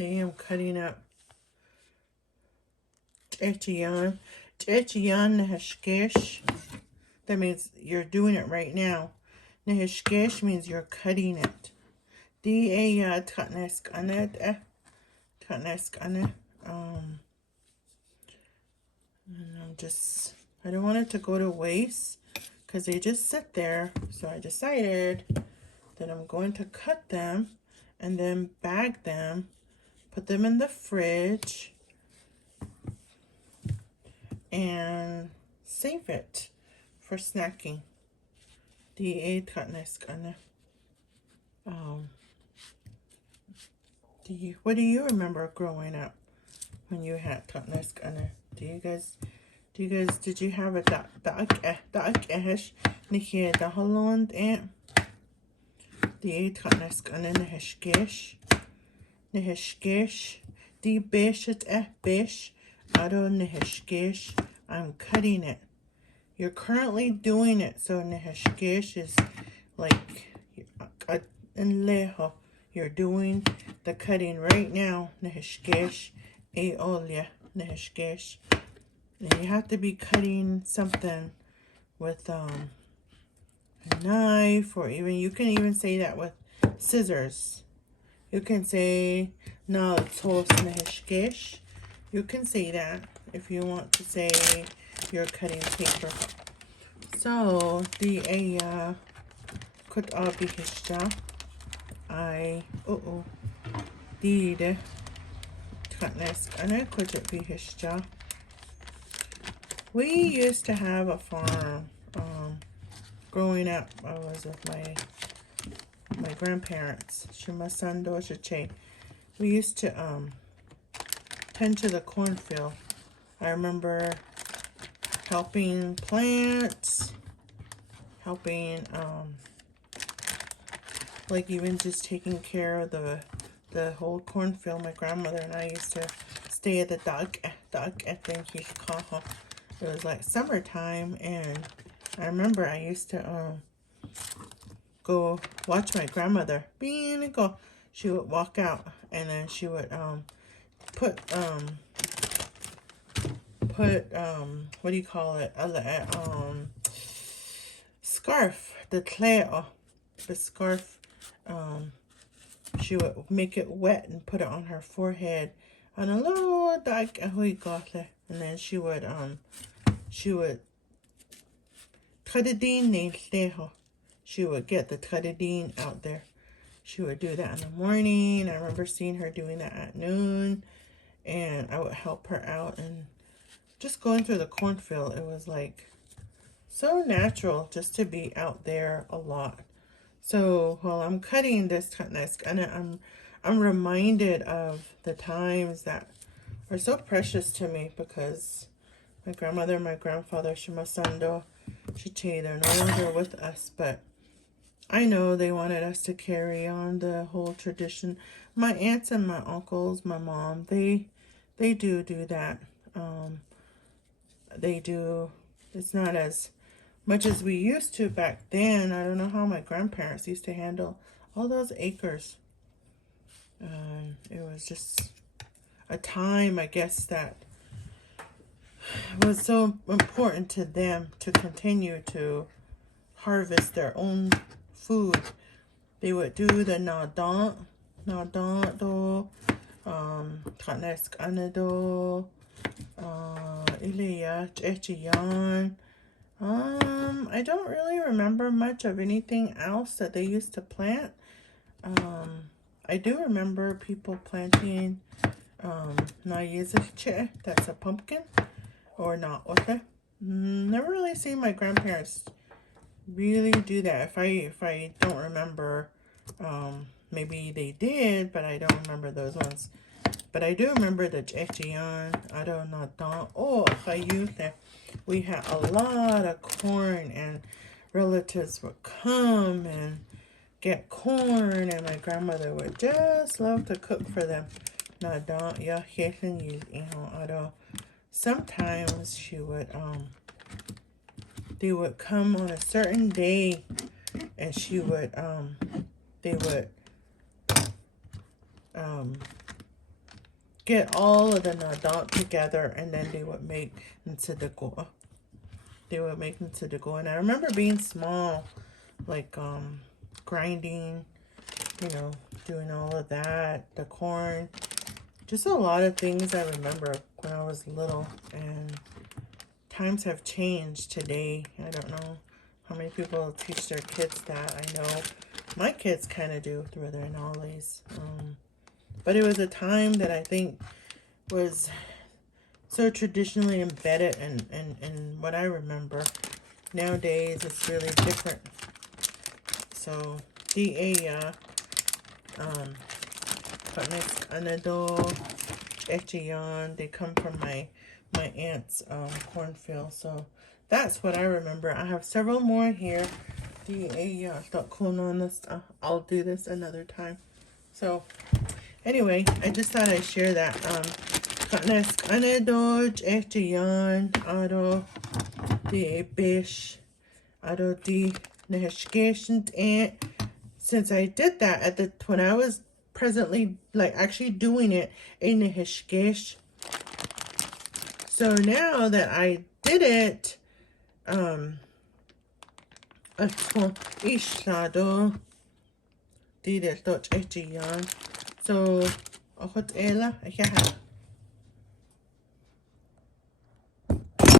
Today I'm cutting up Echian. Echian Neheshkesh. That means you're doing it right now. Neheshkesh means you're cutting it. D-A-Y Tatnesk Anet. Tatnesk Anet. And I don't want it to go to waste because they just sit there. So I decided that I'm going to cut them and then bag them, put them in the fridge, and save it for snacking. What do you remember growing up when you had tatnesk? Did you have a da'ak nihe da Holland and the tatnesk neheshkesh the bish at bish ado neheshkesh. I'm cutting it. You're currently doing it, so neheshkesh is like in leho. You're doing the cutting right now. Neheshkesh eolia neheshkesh. And you have to be cutting something with a knife, or even you can even say that with scissors. You can say no tos neheshkesh. You can say that if you want to say you're cutting paper. So the could be hishta. I did tatnesk and I could be hishta. We used to have a farm. Growing up, I was with my grandparents. We used to tend to the cornfield. I remember helping plants, helping like even just taking care of the whole cornfield. My grandmother and I used to stay at the dog at the it was like summertime, and I remember I used to go watch my grandmother. She would walk out, and then she would put what do you call it? Scarf, the scarf. She would make it wet and put it on her forehead, and then she would she would get the tadadine out there. She would do that in the morning. I remember seeing her doing that at noon, and I would help her out. And just going through the cornfield, it was like so natural just to be out there a lot. So while I'm cutting this tatnesk, and I'm reminded of the times that are so precious to me, because my grandmother and my grandfather, Shimasando, they're no longer with us, but I know they wanted us to carry on the whole tradition. My aunts and my uncles, my mom, they do that. They do. It's not as much as we used to back then. I don't know how my grandparents used to handle all those acres. It was just a time, I guess, that was so important to them to continue to harvest their own food. They would do the nadan do, tatnesk anado, iliyach echiyan. I don't really remember much of anything else that they used to plant. I do remember people planting that's a pumpkin, or not ote. Never really seen my grandparents really do that. If I don't remember, maybe they did, but I don't remember those ones. But I do remember the echian, we had a lot of corn, and relatives would come and get corn, and my grandmother would just love to cook for them. Sometimes she would they would come on a certain day, and she would they would get all of the nadant together, and then they would make into the go. They would make into the go. And I remember being small, like grinding, you know, doing all of that, the corn, just a lot of things I remember when I was little. And times have changed today. I don't know how many people teach their kids that. I know my kids kind of do through their knowledge. But it was a time that I think was so traditionally embedded in what I remember. Nowadays, it's really different. So, they come from my aunt's cornfield. So that's what I remember. I have several more here. I'll do this another time. So anyway, I just thought I'd share that. Since I did that when I was presently like actually doing it in the hishkesh. So now that I did it, so